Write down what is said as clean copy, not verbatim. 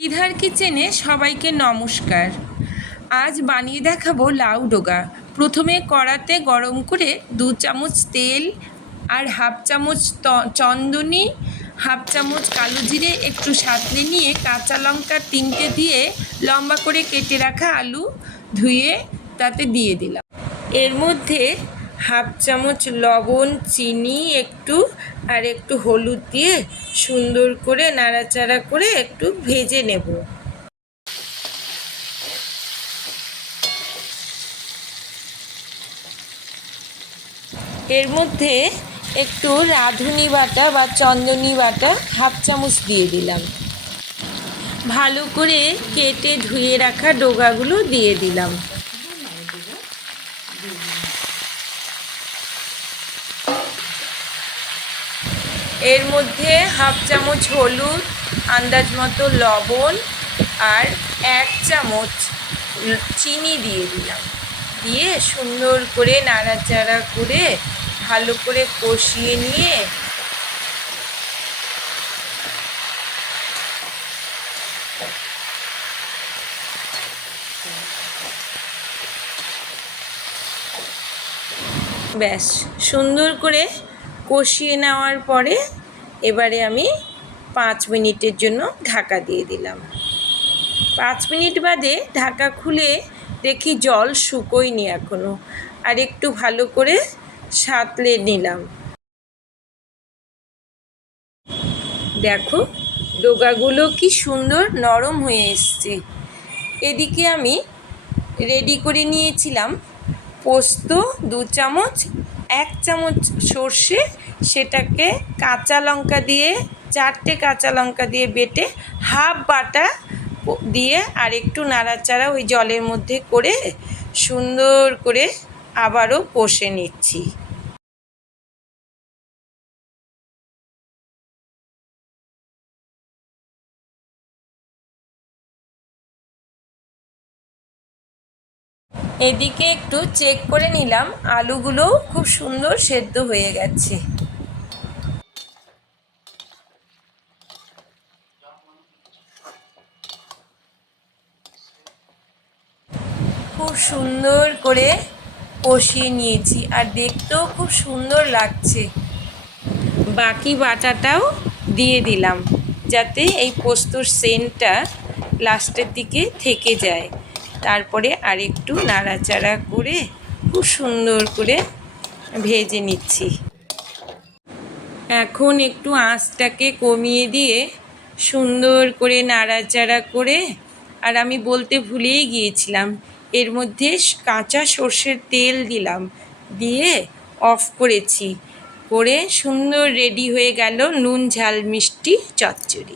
দিধার কিচেনে সবাইকে নমস্কার। আজ বানিয়ে দেখাবো লাউ ডোগা। প্রথমে কড়াতে গরম করে 2 চামচ তেল আর হাফ চামচ চন্দনী, হাফ চামচ কালো জিরে একটু সাঁতলে নিয়ে কাঁচা লঙ্কা 3টে দিয়ে লম্বা করে কেটে রাখা আলু ধুয়ে তাতে দিয়ে দিলাম। এর মধ্যে হাফ চামচ লবণ, চিনি একটু আর একটু হলুদ দিয়ে সুন্দর করে নাড়াচাড়া করে একটু ভেজে নেব। এর মধ্যে একটু রাঁধুনি বাটা বা চন্দনী বাটা হাফ চামচ দিয়ে দিলাম। ভালো করে কেটে ধুয়ে রাখা ডোগাগুলো দিয়ে দিলাম। এর মধ্যে হাফ চামচ হলুদ, আন্দাজ মতো লবণ আর 1 চামচ চিনি দিয়ে দিলাম। দিয়ে সুন্দর করে নাড়াচাড়া করে ভালো করে কষিয়ে নিয়ে ব্যাস সুন্দর করে কষিয়ে নেওয়ার পরে এবারে আমি 5 মিনিটের জন্য ঢাকা দিয়ে দিলাম। 5 মিনিট বাদে ঢাকা খুলে দেখি জল শুকোয়নি এখনও, আর একটু ভালো করে সাঁতলে নিলাম। দেখো ডোগাগুলো কি সুন্দর নরম হয়ে এসছে। এদিকে আমি রেডি করে নিয়েছিলাম পোস্ত 2 চামচ, 1 চামচ সর্ষে, সেটাকে কাঁচা লঙ্কা দিয়ে 4টে কাঁচা লঙ্কা দিয়ে বেটে হাফ বাটা দিয়ে আর একটু নাড়াচাড়া ওই জলের মধ্যে করে সুন্দর করে আবারও কষে নিচ্ছি। এদিকে একটু চেক করে নিলাম, আলুগুলো খুব সুন্দর সেদ্ধ হয়ে গেছে। খুব সুন্দর করে কষিয়ে নিয়েছি আর দেখতেও খুব সুন্দর লাগছে। বাকি বাটাটাও দিয়ে দিলাম যাতে এই পোস্তর সেন্টটা লাস্টের দিকে থেকে যায়। তারপরে আরেকটু নাড়াচাড়া করে খুব সুন্দর করে ভেজে নিচ্ছি। এখন একটু আঁচটাকে কমিয়ে দিয়ে সুন্দর করে নাড়াচাড়া করে, আর আমি বলতে ভুলেই গিয়েছিলাম, এর মধ্যে কাঁচা সর্ষের তেল দিলাম, দিয়ে অফ করেছি। করে সুন্দর রেডি হয়ে গেল নুন ঝাল মিষ্টি চচ্চড়ি।